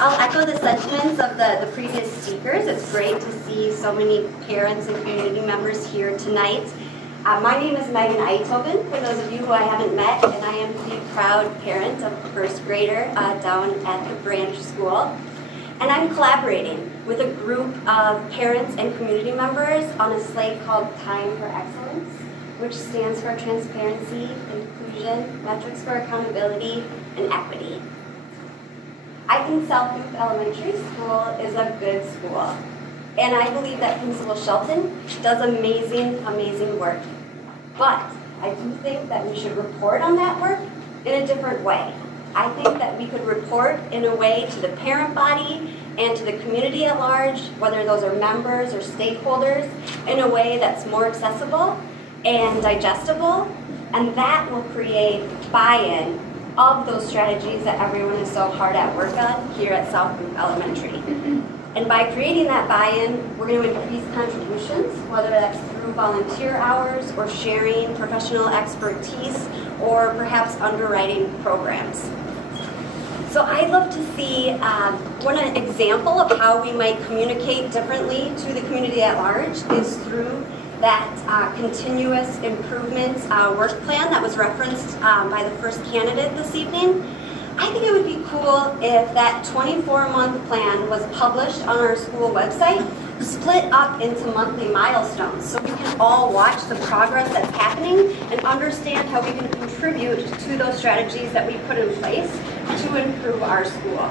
I'll echo the sentiments of the previous speakers. It's great to see so many parents and community members here tonight. My name is Megan Eitoven, for those of you who I haven't met, and I am the proud parent of a first grader down at the branch school. And I'm collaborating with a group of parents and community members on a slate called Time for Excellence, which stands for transparency, inclusion, metrics for accountability, and equity. I think South Loop Elementary School is a good school, and I believe that Principal Shelton does amazing, amazing work. But I do think that we should report on that work in a different way. I think that we could report in a way to the parent body and to the community at large, whether those are members or stakeholders, in a way that's more accessible and digestible, and that will create buy-in of those strategies that everyone is so hard at work on here at South Loop Elementary. And by creating that buy-in, we're going to increase contributions, whether that's through volunteer hours or sharing professional expertise or perhaps underwriting programs. So I'd love to see one example of how we might communicate differently to the community at large is through that continuous improvement work plan that was referenced by the first candidate this evening. I think it would be cool if that 24-month plan was published on our school website, split up into monthly milestones, so we can all watch the progress that's happening and understand how we can contribute to those strategies that we put in place to improve our school.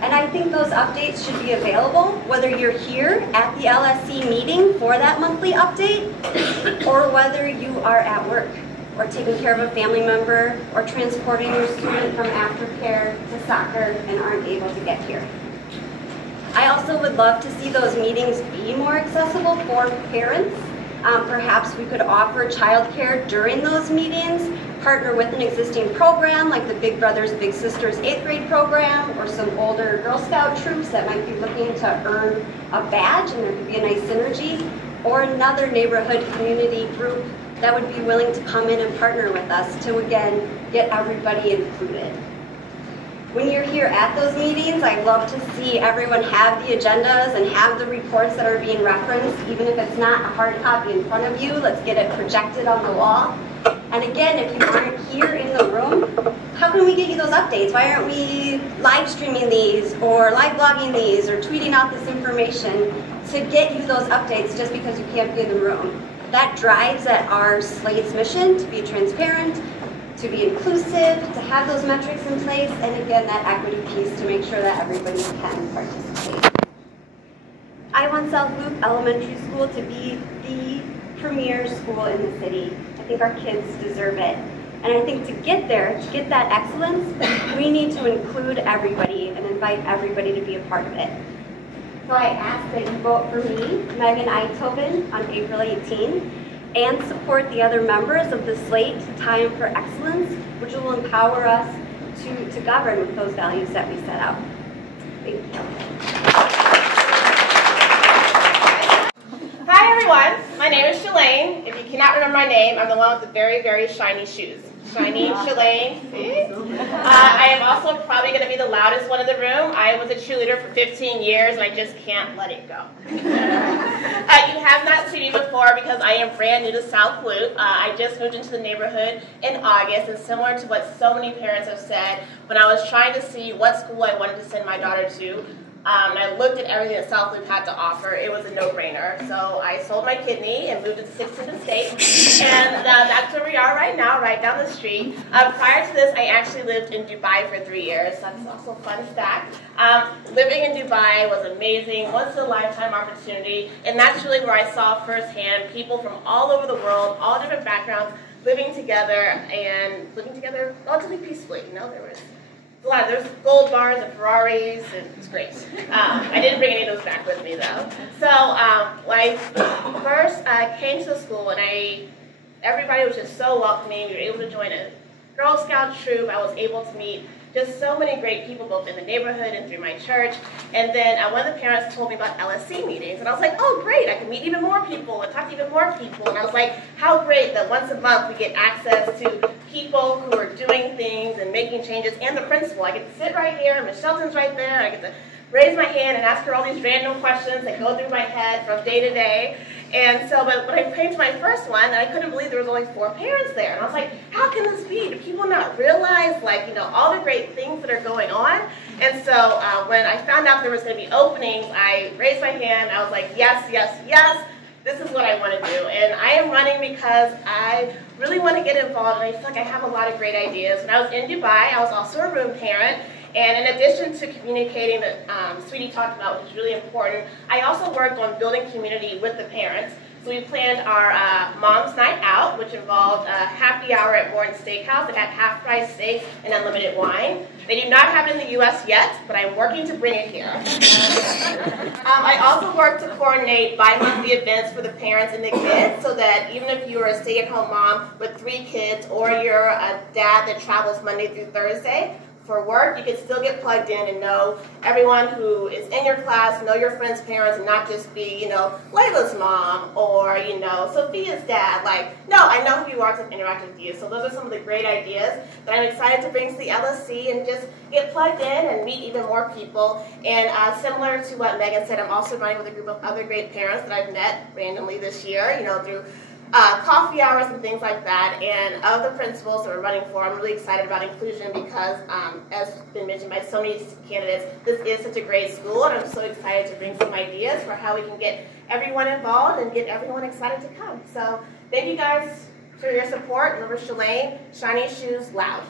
And I think those updates should be available, whether you're here at the LSC meeting for that monthly update, or whether you are at work, or taking care of a family member, or transporting your student from aftercare to soccer and aren't able to get here. I also would love to see those meetings be more accessible for parents. Perhaps we could offer childcare during those meetings, partner with an existing program like the Big Brothers Big Sisters 8th grade program, or some older Girl Scout troops that might be looking to earn a badge, and there could be a nice synergy, or another neighborhood community group that would be willing to come in and partner with us to, again, get everybody included. When you're here at those meetings, I'd love to see everyone have the agendas and have the reports that are being referenced, even if it's not a hard copy in front of you. Let's get it projected on the wall. And again, if you aren't here in the room, how can we get you those updates? Why aren't we live streaming these, or live blogging these, or tweeting out this information to get you those updates just because you can't be in the room? That drives at our slate's mission to be transparent, to be inclusive, to have those metrics in place, and again, that equity piece to make sure that everybody can participate. I want South Loop Elementary School to be the premier school in the city. I think our kids deserve it. And I think to get there, to get that excellence, we need to include everybody and invite everybody to be a part of it. So I ask that you vote for me, Megan Eitoven, on April 18, and support the other members of the slate, Time for Excellence, which will empower us to govern with those values that we set out. Thank you. Hi everyone, my name is Shalane. If you cannot remember my name, I'm the one with the very, very shiny shoes. Shiny Shalane. I am also probably going to be the loudest one in the room. I was a cheerleader for 15 years and I just can't let it go. You have not seen me before because I am brand new to South Loop. I just moved into the neighborhood in August, and similar to what so many parents have said, when I was trying to see what school I wanted to send my daughter to, and I looked at everything that South Loop had to offer, it was a no-brainer. So I sold my kidney and moved to the 16th state, and that's where we are right now, right down the street. Prior to this, I actually lived in Dubai for 3 years. That's also a fun fact. Living in Dubai was amazing, once-in-a-lifetime opportunity, and that's really where I saw firsthand people from all over the world, all different backgrounds, living together relatively peacefully. You know, there's gold bars and Ferraris, and it's great. I didn't bring any of those back with me, though. So when I first came to the school, and everybody was just so welcoming. We were able to join a Girl Scout troop. I was able to meet just so many great people both in the neighborhood and through my church. And then one of the parents told me about LSC meetings, and I was like, oh great, I can meet even more people and talk to even more people. And I was like, how great that once a month we get access to people who are doing things and making changes, and the principal. I get to sit right here, Ms. Shelton's right there, I get to raise my hand and ask her all these random questions that go through my head from day to day. And so, but when I came to my first one, I couldn't believe there was only 4 parents there. And I was like, how can this be? Do people not realize, like, you know, all the great things that are going on? And so when I found out there was going to be openings, I raised my hand. I was like, yes, yes, yes. This is what I want to do. And I am running because I really want to get involved, and I feel like I have a lot of great ideas. When I was in Dubai, I was also a room parent. And in addition to communicating that Sweetie talked about, which is really important, I also worked on building community with the parents. So we planned our Mom's Night Out, which involved a happy hour at Morton Steakhouse that had half-price steak and unlimited wine. They do not have it in the U.S. yet, but I'm working to bring it here. I also work to coordinate bi-monthly events for the parents and the kids, so that even if you're a stay-at-home mom with 3 kids, or you're a dad that travels Monday through Thursday for work, you can still get plugged in and know everyone who is in your class, know your friends' parents, and not just be, you know, Layla's mom or, you know, Sophia's dad. Like, no, I know who you are to interact with you. So those are some of the great ideas that I'm excited to bring to the LSC and just get plugged in and meet even more people. And similar to what Megan said, I'm also running with a group of other great parents that I've met randomly this year, you know, through coffee hours and things like that. And of the principals that we're running for, I'm really excited about inclusion because, as been mentioned by so many candidates, this is such a great school, and I'm so excited to bring some ideas for how we can get everyone involved and get everyone excited to come. So thank you guys for your support. Remember, Shalane, shiny shoes, loud.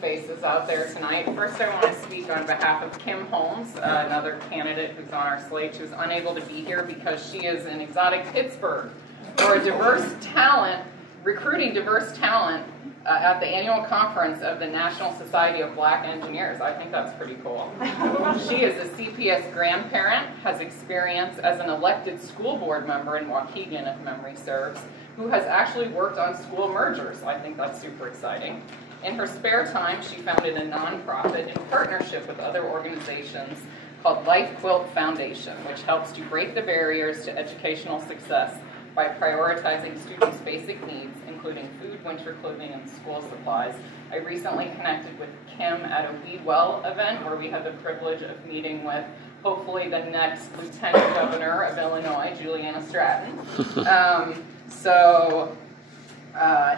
Faces out there tonight. First, I want to speak on behalf of Kim Holmes, another candidate who's on our slate. She was unable to be here because she is in exotic Pittsburgh for a diverse talent, recruiting diverse talent at the annual conference of the National Society of Black Engineers. I think that's pretty cool. She is a CPS grandparent, has experience as an elected school board member in Waukegan, if memory serves, who has actually worked on school mergers. I think that's super exciting. In her spare time, she founded a nonprofit in partnership with other organizations called Life Quilt Foundation, which helps to break the barriers to educational success by prioritizing students' basic needs, including food, winter clothing, and school supplies. I recently connected with Kim at a Weed Well event where we had the privilege of meeting with hopefully the next Lieutenant Governor of Illinois, Juliana Stratton.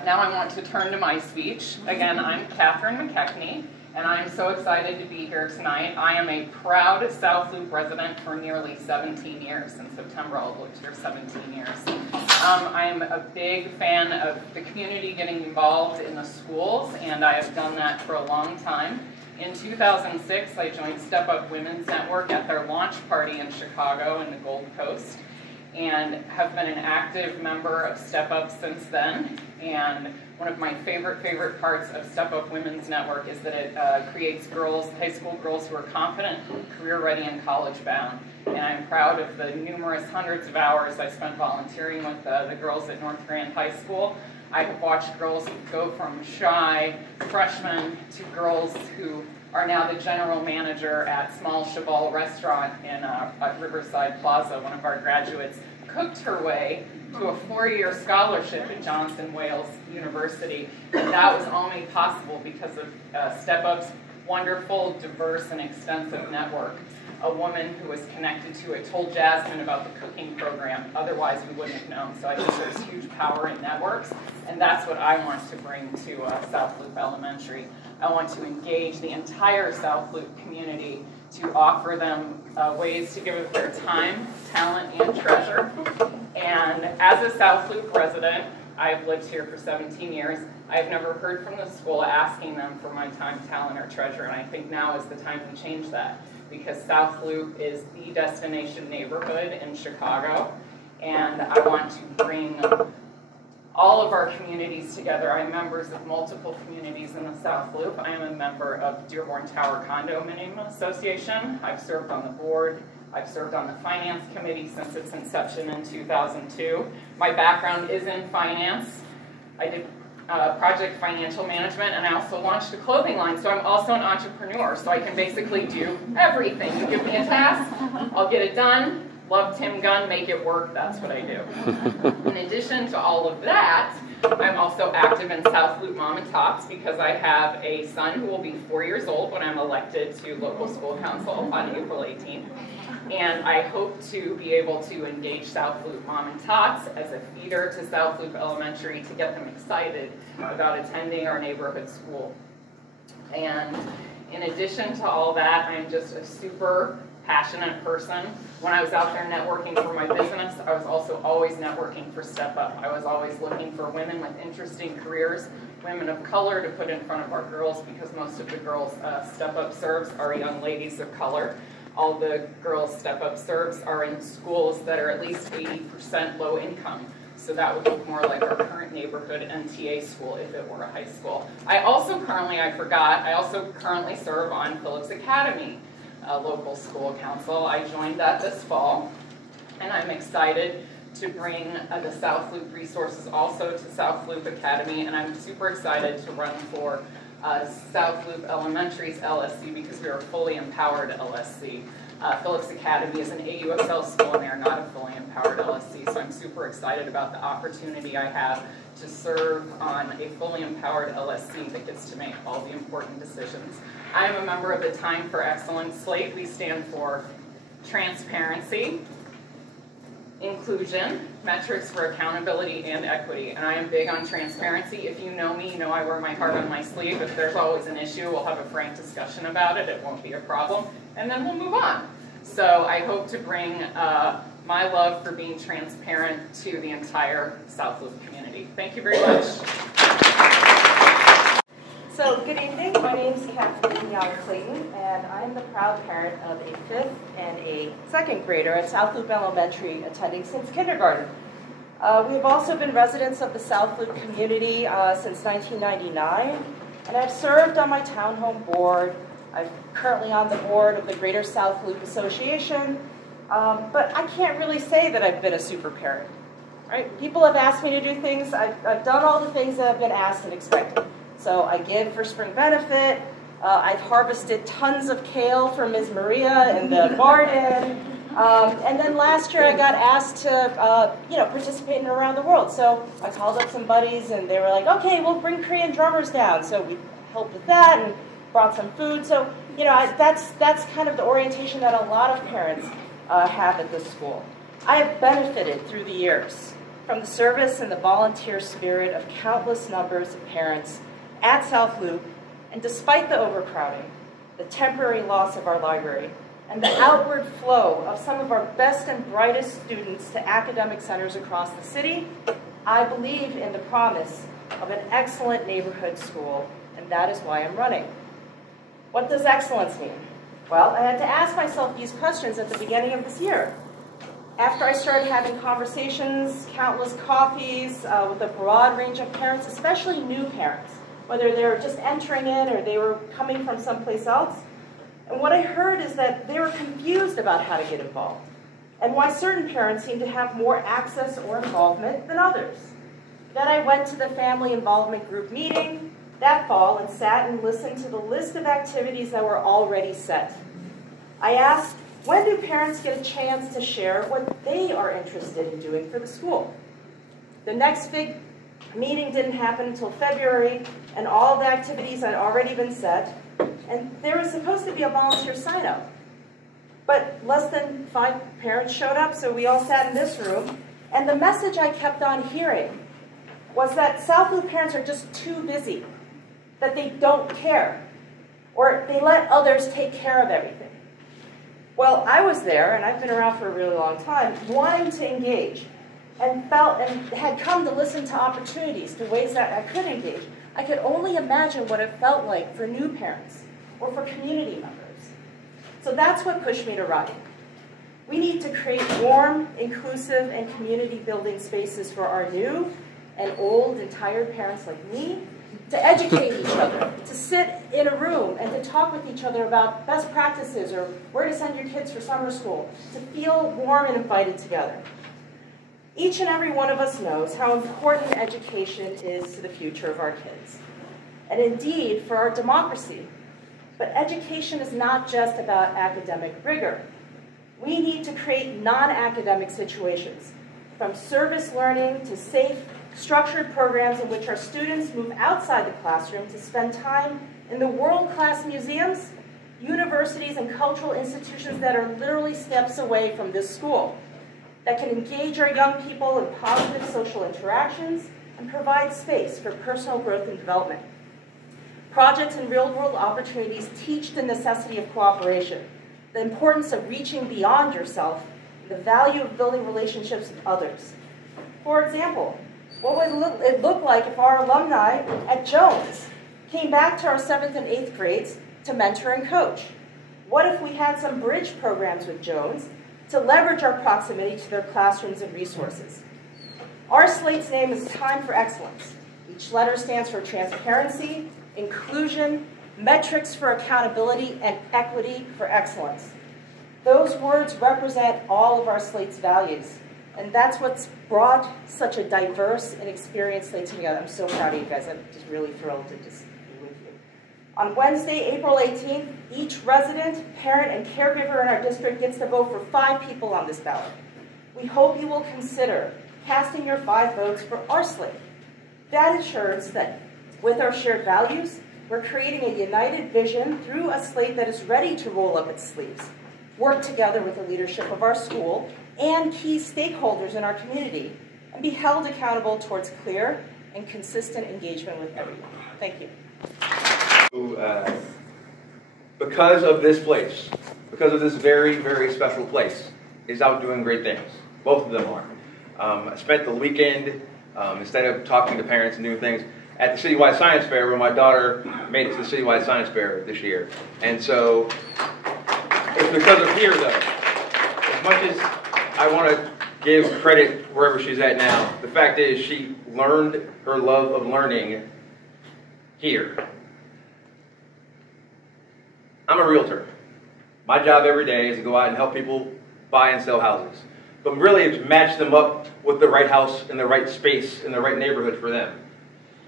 Now I want to turn to my speech. Again, I'm Catherine McKechnie, and I'm so excited to be here tonight. I am a proud South Loop resident for nearly 17 years. In September, I'll look here 17 years. I am a big fan of the community getting involved in the schools, and I have done that for a long time. In 2006, I joined Step Up Women's Network at their launch party in Chicago and the Gold Coast, and have been an active member of Step Up since then. And one of my favorite parts of Step Up Women's Network is that it creates girls, high school girls who are confident, career-ready, and college-bound. And I'm proud of the numerous hundreds of hours I spent volunteering with the girls at North Grand High School. I have watched girls go from shy freshmen to girls who are now the general manager at Small Cheval Restaurant in at Riverside Plaza. One of our graduates cooked her way to a 4-year scholarship at Johnson Wales University. And that was all made possible because of Step Up's wonderful, diverse, and extensive network. A woman who was connected to it told Jasmine about the cooking program. Otherwise, we wouldn't have known. So I think there's huge power in networks, and that's what I want to bring to South Loop Elementary. I want to engage the entire South Loop community to offer them ways to give of their time, talent, and treasure. And as a South Loop resident, I've lived here for 17 years. I've never heard from the school asking them for my time, talent, or treasure, and I think now is the time to change that, because South Loop is the destination neighborhood in Chicago, and I want to bring all of our communities together. I'm members of multiple communities in the South Loop. I am a member of Dearborn Tower Condominium Association. I've served on the board I've served on the finance committee since its inception in 2002. My background is in finance. I did project financial management, and I also launched a clothing line, so I'm also an entrepreneur, so I can basically do everything. You give me a task, I'll get it done. Love Tim Gunn, make it work, that's what I do. In addition to all of that, I'm also active in South Loop Mom and Tots because I have a son who will be 4 years old when I'm elected to local school council on April 18th. And I hope to be able to engage South Loop Mom and Tots as a feeder to South Loop Elementary to get them excited about attending our neighborhood school. And in addition to all that, I'm just a super passionate person. When I was out there networking for my business, I was also always networking for Step Up. I was always looking for women with interesting careers, women of color to put in front of our girls, because most of the girls Step Up serves are young ladies of color. All the girls Step Up serves are in schools that are at least 80% low income. So that would look more like our current neighborhood NTA school if it were a high school. I also currently serve on Phillips Academy, a local school council. I joined that this fall, and I'm excited to bring the South Loop resources also to South Loop Academy, and I'm super excited to run for South Loop Elementary's LSC because we are a fully empowered LSC. Phillips Academy is an AUSL school, and they are not a fully empowered LSC, so I'm super excited about the opportunity I have to serve on a fully empowered LSC that gets to make all the important decisions. I am a member of the Time for Excellence slate. We stand for transparency, inclusion, metrics for accountability, and equity. And I am big on transparency. If you know me, you know I wear my heart on my sleeve. If there's always an issue, we'll have a frank discussion about it. It won't be a problem. And then we'll move on. So I hope to bring my love for being transparent to the entire South Loop community. Thank you very much. So, good evening. My name is Kathleen Young-Clayton, and I'm the proud parent of a 5th and a 2nd grader at South Loop Elementary, attending since kindergarten. We've also been residents of the South Loop community since 1999, and I've served on my townhome board. I'm currently on the board of the Greater South Loop Association, but I can't really say that I've been a super parent. Right? People have asked me to do things. I've done all the things that have been asked and expected. So I give for spring benefit. I've harvested tons of kale for Ms. Maria in the garden. And then last year I got asked to participate in Around the World. So I called up some buddies and they were like, okay, we'll bring Korean drummers down. So we helped with that and brought some food. So that's kind of the orientation that a lot of parents have at this school. I have benefited through the years from the service and the volunteer spirit of countless numbers of parents at South Loop, and despite the overcrowding, the temporary loss of our library, and the outward flow of some of our best and brightest students to academic centers across the city, I believe in the promise of an excellent neighborhood school, and that is why I'm running. What does excellence mean? Well, I had to ask myself these questions at the beginning of this year. After I started having conversations, countless coffees with a broad range of parents, especially new parents, whether they were just entering in or they were coming from someplace else. And what I heard is that they were confused about how to get involved, and why certain parents seem to have more access or involvement than others. Then I went to the family involvement group meeting that fall and sat and listened to the list of activities that were already set. I asked, when do parents get a chance to share what they are interested in doing for the school? The next big meeting didn't happen until February, and all of the activities had already been set, and there was supposed to be a volunteer sign-up. But less than 5 parents showed up, so we all sat in this room, and the message I kept on hearing was that South Loop parents are just too busy, that they don't care, or they let others take care of everything. Well, I was there, and I've been around for a really long time, wanting to engage, and felt and had come to listen to opportunities, to ways that I could engage. I could only imagine what it felt like for new parents or for community members. So that's what pushed me to write. We need to create warm, inclusive, and community-building spaces for our new and old and tired parents like me to educate each other, to sit in a room and to talk with each other about best practices or where to send your kids for summer school, to feel warm and invited together. Each and every one of us knows how important education is to the future of our kids, and indeed for our democracy. But education is not just about academic rigor. We need to create non-academic situations, from service learning to safe, structured programs in which our students move outside the classroom to spend time in the world-class museums, universities, and cultural institutions that are literally steps away from this school, that can engage our young people in positive social interactions and provide space for personal growth and development. Projects and real-world opportunities teach the necessity of cooperation, the importance of reaching beyond yourself, and the value of building relationships with others. For example, what would it look like if our alumni at Jones came back to our 7th and 8th grades to mentor and coach? What if we had some bridge programs with Jones to leverage our proximity to their classrooms and resources? Our slate's name is Time for Excellence. Each letter stands for transparency, inclusion, metrics for accountability, and equity for excellence. Those words represent all of our slate's values, and that's what's brought such a diverse and experienced slate together. I'm so proud of you guys. I'm just really thrilled to just be with you. On Wednesday, April 18th, each resident, parent, and caregiver in our district gets to vote for 5 people on this ballot. We hope you will consider casting your 5 votes for our slate. That ensures that with our shared values, we're creating a united vision through a slate that is ready to roll up its sleeves, work together with the leadership of our school and key stakeholders in our community, and be held accountable towards clear and consistent engagement with everyone. Thank you. Because of this place, because of this very, very special place, is out doing great things. Both of them are. I spent the weekend, instead of talking to parents and doing things, at the Citywide Science Fair, where my daughter made it to the Citywide Science Fair this year. And so, it's because of here, though. As much as I want to give credit wherever she's at now, the fact is she learned her love of learning here. I'm a realtor. My job every day is to go out and help people buy and sell houses. But really, it's match them up with the right house in the right space in the right neighborhood for them.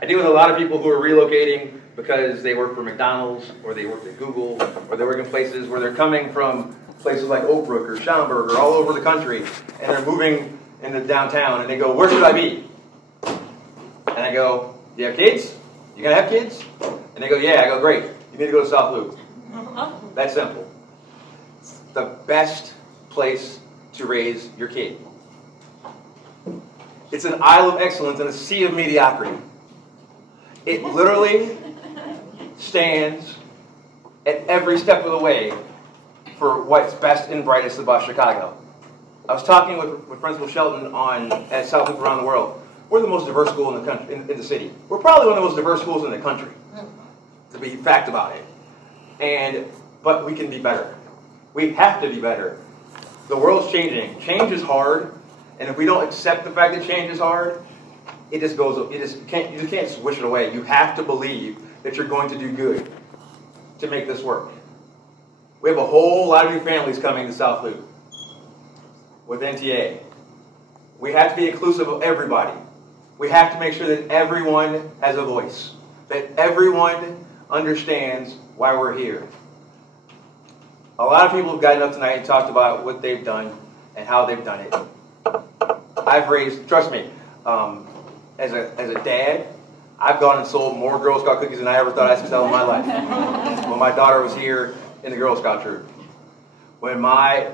I deal with a lot of people who are relocating because they work for McDonald's, or they work at Google, or they work in places where they're coming from places like Oak Brook or Schaumburg or all over the country, and they're moving into downtown, and they go, where should I be? And I go, do you have kids? You gonna have kids? And they go, yeah. I go, great. You need to go to South Loop. That's simple. It's the best place to raise your kid. It's an isle of excellence and a sea of mediocrity. It literally stands at every step of the way for what's best and brightest about Chicago. I was talking with Principal Shelton at South Loop Around the World. We're the most diverse school in the country, in the city. We're probably one of the most diverse schools in the country, to be fact about it. But we can be better. We have to be better. The world's changing. Change is hard, and if we don't accept the fact that change is hard, it just goes. You just can't just wish it away. You have to believe that you're going to do good to make this work. We have a whole lot of new families coming to South Loop with NTA. We have to be inclusive of everybody. We have to make sure that everyone has a voice, that everyone understands why we're here. A lot of people have gotten up tonight and talked about what they've done and how they've done it. I've raised, trust me, as a dad, I've gone and sold more Girl Scout cookies than I ever thought I could sell in my life. When my daughter was here in the Girl Scout troop. When my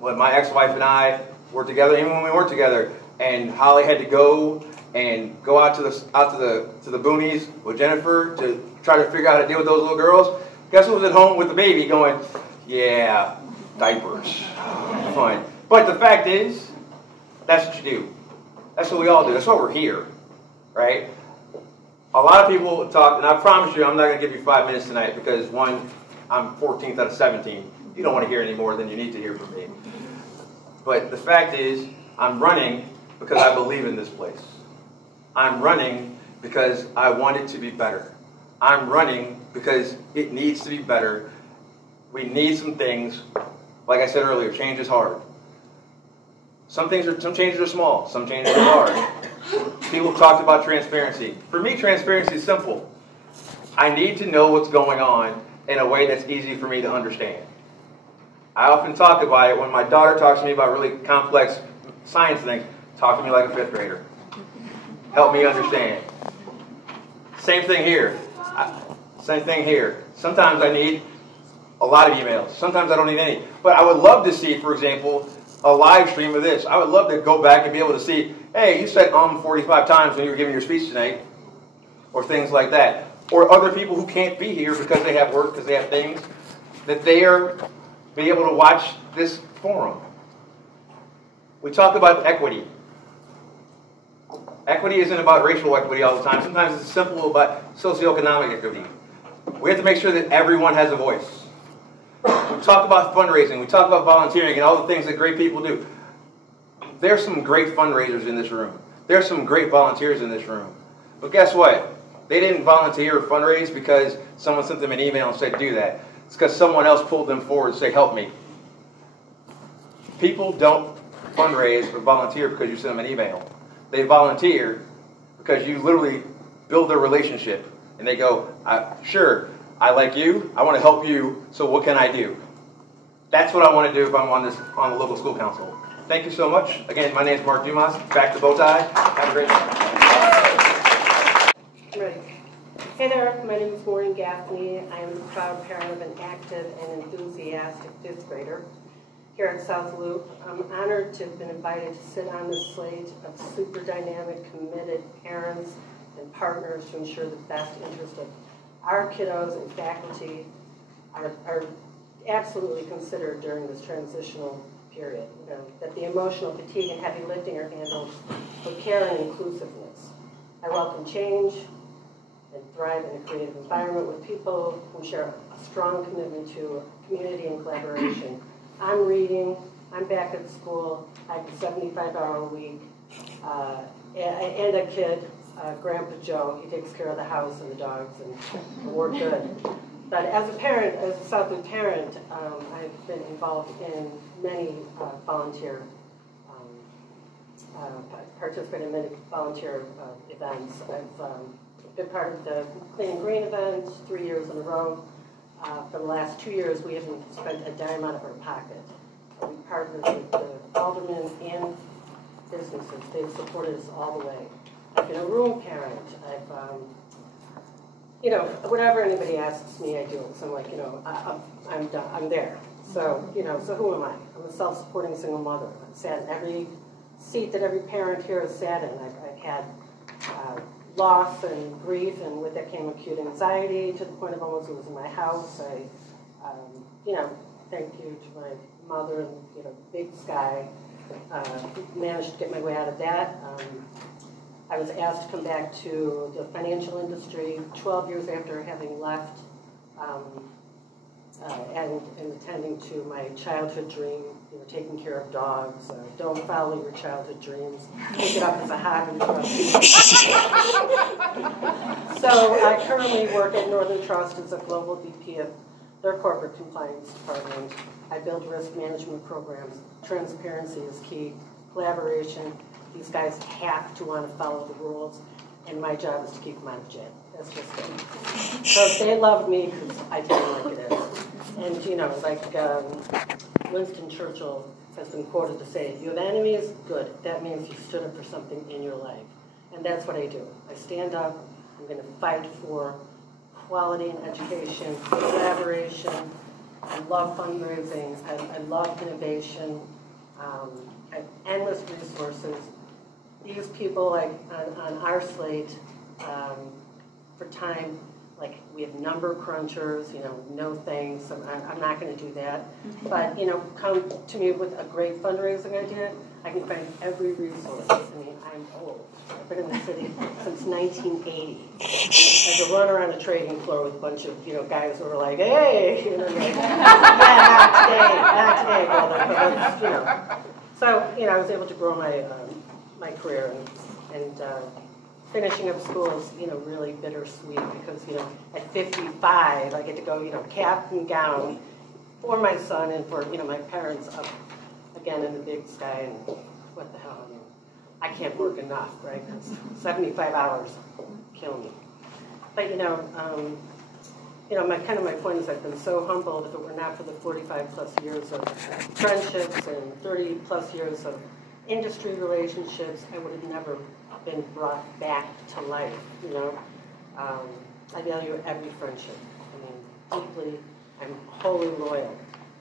ex-wife and I were together, even when we weren't together, and Holly had to go out to the boonies with Jennifer to try to figure out how to deal with those little girls. Guess who was at home with the baby going, yeah, diapers, fine. But the fact is, that's what you do. That's what we all do. That's why we're here, right? A lot of people talk, and I promise you I'm not going to give you 5 minutes tonight because, one, I'm 14th out of 17. You don't want to hear any more than you need to hear from me. But the fact is, I'm running because I believe in this place. I'm running because I want it to be better. I'm running because it needs to be better. We need some things. Like I said earlier, change is hard. Some changes are small, some changes are large. People talked about transparency. For me, transparency is simple. I need to know what's going on in a way that's easy for me to understand. I often talk about it when my daughter talks to me about really complex science things. Talk to me like a 5th grader. Help me understand. Same thing here. Sometimes I need a lot of emails. Sometimes I don't need any. But I would love to see, for example, a live stream of this. I would love to go back and be able to see, hey, you said 45 times when you were giving your speech tonight, or things like that. Or other people who can't be here because they have work, because they have things, that they are be able to watch this forum. We talk about equity. Equity isn't about racial equity all the time. Sometimes it's simple about socioeconomic equity. We have to make sure that everyone has a voice. We talk about fundraising. We talk about volunteering and all the things that great people do. There's some great fundraisers in this room. There's some great volunteers in this room. But guess what? They didn't volunteer or fundraise because someone sent them an email and said, do that. It's because someone else pulled them forward and say, help me. People don't fundraise or volunteer because you send them an email. They volunteer because you literally build a relationship. And they go, sure, I like you, I want to help you, so what can I do? That's what I want to do if I'm on the local school council. Thank you so much. Again, my name is Mark Dumas. Back to Bowtie. Have a great day. Ready. Hey there, my name is Maureen Gaffney. I am the proud parent of an active and enthusiastic 5th grader here at South Loop. I'm honored to have been invited to sit on this slate of super dynamic, committed parents and partners to ensure the best interest of our kiddos and faculty are absolutely considered during this transitional period. You know, that the emotional fatigue and heavy lifting are handled with care and inclusiveness. I welcome change and thrive in a creative environment with people who share a strong commitment to community and collaboration. I'm reading, I'm back at school, I have a 75-hour-a-week, and a kid, Grandpa Joe. He takes care of the house and the dogs, and we're good. But as a parent, as a South Loop parent, I've been involved in many volunteer, participated in many volunteer events. I've been part of the Clean and Green event 3 years in a row. For the last 2 years, we haven't spent a dime out of our pocket. We partnered with the aldermen and businesses. They've supported us all the way. I've been a room parent. I've, you know, whatever anybody asks me, I do it. So I'm like, you know, I'm there. So, you know, so who am I? I'm a self-supporting single mother. I've sat in every seat that every parent here has sat in. I've had loss and grief, and with that came acute anxiety to the point of almost losing my house. You know, thank you to my mother and, you know, Big Sky, managed to get my way out of that. I was asked to come back to the financial industry 12 years after having left and attending to my childhood dream, you know, taking care of dogs. Don't follow your childhood dreams. Take it up as a hobby. So I currently work at Northern Trust as a global VP of their corporate compliance department. I build risk management programs. Transparency is key. Collaboration. These guys have to want to follow the rules, and my job is to keep them out of jail. That's just it. So they love me because I tell them like it is. And, you know, like Winston Churchill has been quoted to say, if you have enemies, good. That means you stood up for something in your life. And that's what I do. I stand up. I'm going to fight for quality in education, collaboration. I love fundraising. I love innovation. I have endless resources. These people, like on our slate, for time, like we have number crunchers, you know, no thanks. I'm not going to do that. But, you know, come to me with a great fundraising idea. I can find every resource. I mean, I'm old. I've been in the city since 1980. I could run around a trading floor with a bunch of, you know, guys who were like, hey, you know, like, yeah, not today, brother. But let's, you know. So, you know, I was able to grow my my career and finishing up school is, really bittersweet because, at 55, I get to go, cap and gown for my son and for, my parents up again in the big sky. And what the hell, I can't work enough, right? Because 75 hours kill me. But, my point is I've been so humbled. If it were not for the 45 plus years of friendships and 30 plus years of industry relationships, I would have never been brought back to life, I value every friendship. Deeply, I'm wholly loyal.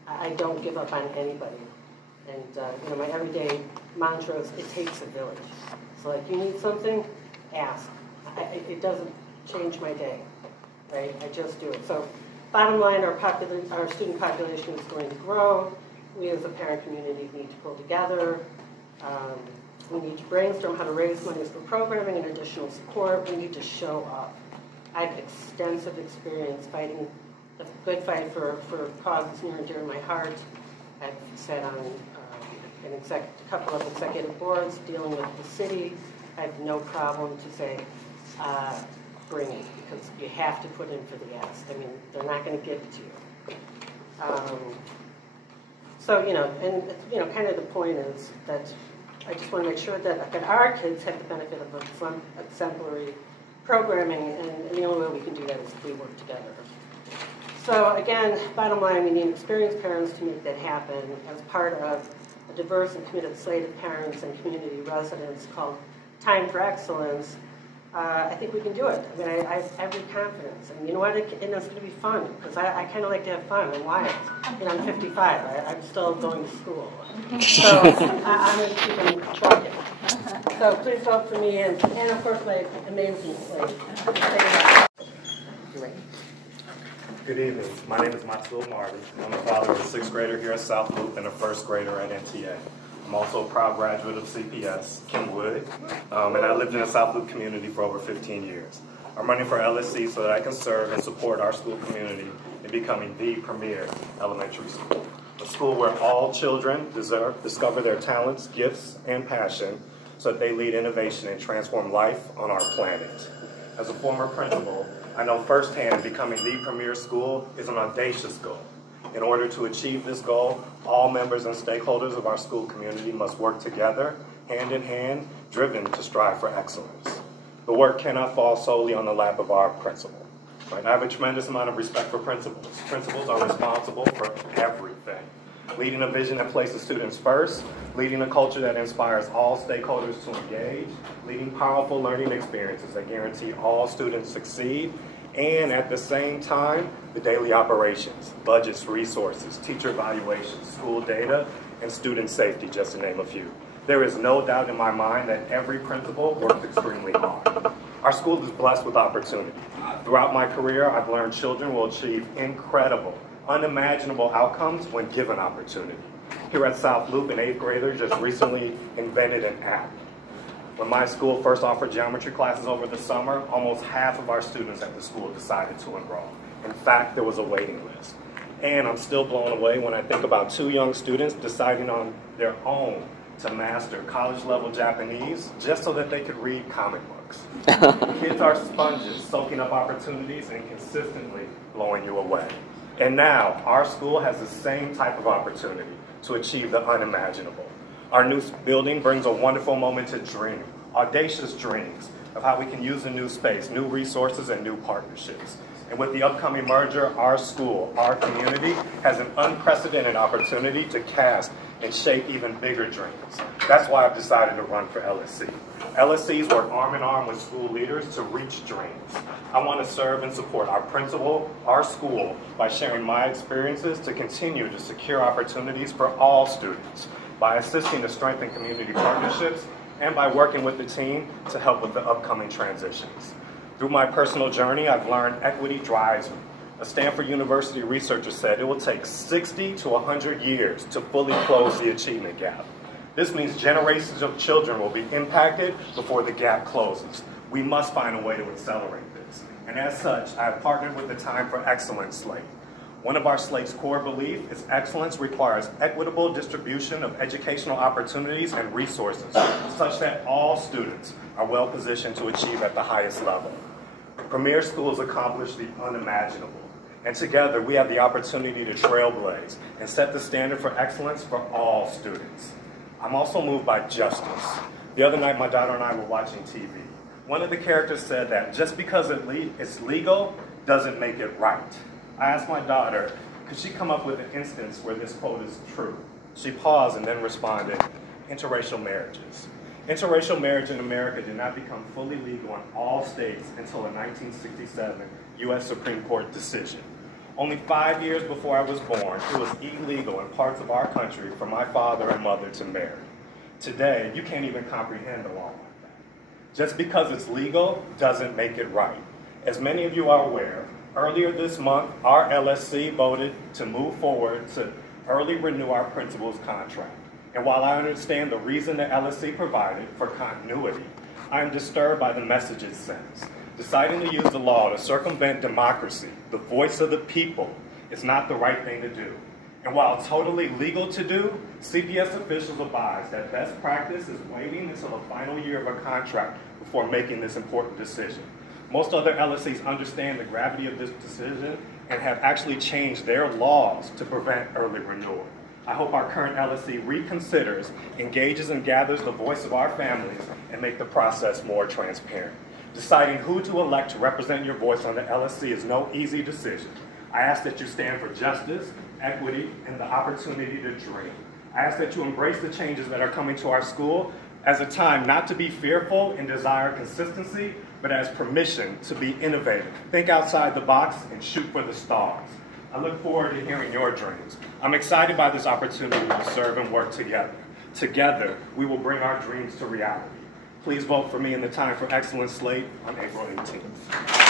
I don't give up on anybody. And, my everyday mantra is, it takes a village. So, like, you need something, ask. It doesn't change my day, right? I just do it. So, bottom line, our student population is going to grow. We as a parent community need to pull together. We need to brainstorm how to raise monies for programming and additional support. We need to show up. I have extensive experience fighting the good fight for causes near and dear to my heart. I've sat on a couple of executive boards dealing with the city. I have no problem to say, bring it, because you have to put in for the ask. They're not going to give it to you. Kind of the point is that I just want to make sure that our kids have the benefit of exemplary programming, and the only way we can do that is if we work together. So again, bottom line, we need experienced parents to make that happen as part of a diverse and committed slate of parents and community residents called Time for Excellence. I think we can do it. I have every confidence. And you know what? And it's going to be fun, because I kind of like to have fun. I'm wild. I'm 55. I'm still going to school. So I'm going to keep them trucking. So please vote for me and of course, my amazing slate. Good evening. My name is Matsuo Marty. I'm the father of a 6th grader here at South Loop and a 1st grader at NTA. I'm also a proud graduate of CPS, Kim Wood, and I lived in the South Loop community for over 15 years. I'm running for LSC so that I can serve and support our school community in becoming the premier elementary school. A school where all children discover their talents, gifts, and passion so that they lead innovation and transform life on our planet. As a former principal, I know firsthand becoming the premier school is an audacious goal. In order to achieve this goal, all members and stakeholders of our school community must work together, hand in hand, driven to strive for excellence. The work cannot fall solely on the lap of our principal. Right? I have a tremendous amount of respect for principals. Principals are responsible for everything. Leading a vision that places students first, leading a culture that inspires all stakeholders to engage, leading powerful learning experiences that guarantee all students succeed, and at the same time, the daily operations, budgets, resources, teacher evaluations, school data, and student safety, just to name a few. There is no doubt in my mind that every principal works extremely hard. Our school is blessed with opportunity. Throughout my career, I've learned children will achieve incredible, unimaginable outcomes when given opportunity. Here at South Loop, an 8th grader just recently invented an app. When my school first offered geometry classes over the summer, almost half of our students at the school decided to enroll. In fact, there was a waiting list. And I'm still blown away when I think about 2 young students deciding on their own to master college-level Japanese just so that they could read comic books. Kids are sponges, soaking up opportunities and consistently blowing you away. And now, our school has the same type of opportunity to achieve the unimaginable. Our new building brings a wonderful moment to dream, audacious dreams of how we can use the new space, new resources, and new partnerships. And with the upcoming merger, our school, our community, has an unprecedented opportunity to cast and shape even bigger dreams. That's why I've decided to run for LSC. LSCs work arm in arm with school leaders to reach dreams. I want to serve and support our principal, our school, by sharing my experiences to continue to secure opportunities for all students, by assisting to strengthen community partnerships, and by working with the team to help with the upcoming transitions. Through my personal journey, I've learned equity drives me. A Stanford University researcher said it will take 60 to 100 years to fully close the achievement gap. This means generations of children will be impacted before the gap closes. We must find a way to accelerate this. And as such, I have partnered with the Time for Excellence slate. One of our slate's core beliefs is excellence requires equitable distribution of educational opportunities and resources, such that all students are well positioned to achieve at the highest level. Premier schools accomplish the unimaginable, and together we have the opportunity to trailblaze and set the standard for excellence for all students. I'm also moved by justice. The other night, my daughter and I were watching TV. One of the characters said that just because it's legal doesn't make it right. I asked my daughter, could she come up with an instance where this quote is true? She paused and then responded, interracial marriages. Interracial marriage in America did not become fully legal in all states until a 1967 U.S. Supreme Court decision. Only 5 years before I was born, it was illegal in parts of our country for my father and mother to marry. Today, you can't even comprehend a law like that. Just because it's legal doesn't make it right. As many of you are aware, earlier this month, our LSC voted to move forward to early renew our principal's contract. And while I understand the reason the LSC provided for continuity, I am disturbed by the message it sends. Deciding to use the law to circumvent democracy, the voice of the people, is not the right thing to do. And while totally legal to do, CPS officials advise that best practice is waiting until the final year of a contract before making this important decision. Most other LSCs understand the gravity of this decision and have actually changed their laws to prevent early renewal. I hope our current LSC reconsiders, engages and gathers the voice of our families, and make the process more transparent. Deciding who to elect to represent your voice on the LSC is no easy decision. I ask that you stand for justice, equity, and the opportunity to dream. I ask that you embrace the changes that are coming to our school as a time not to be fearful and desire consistency, but as permission to be innovative. Think outside the box and shoot for the stars. I look forward to hearing your dreams. I'm excited by this opportunity to serve and work together. Together, we will bring our dreams to reality. Please vote for me in the Time for Excellence slate on April 18th.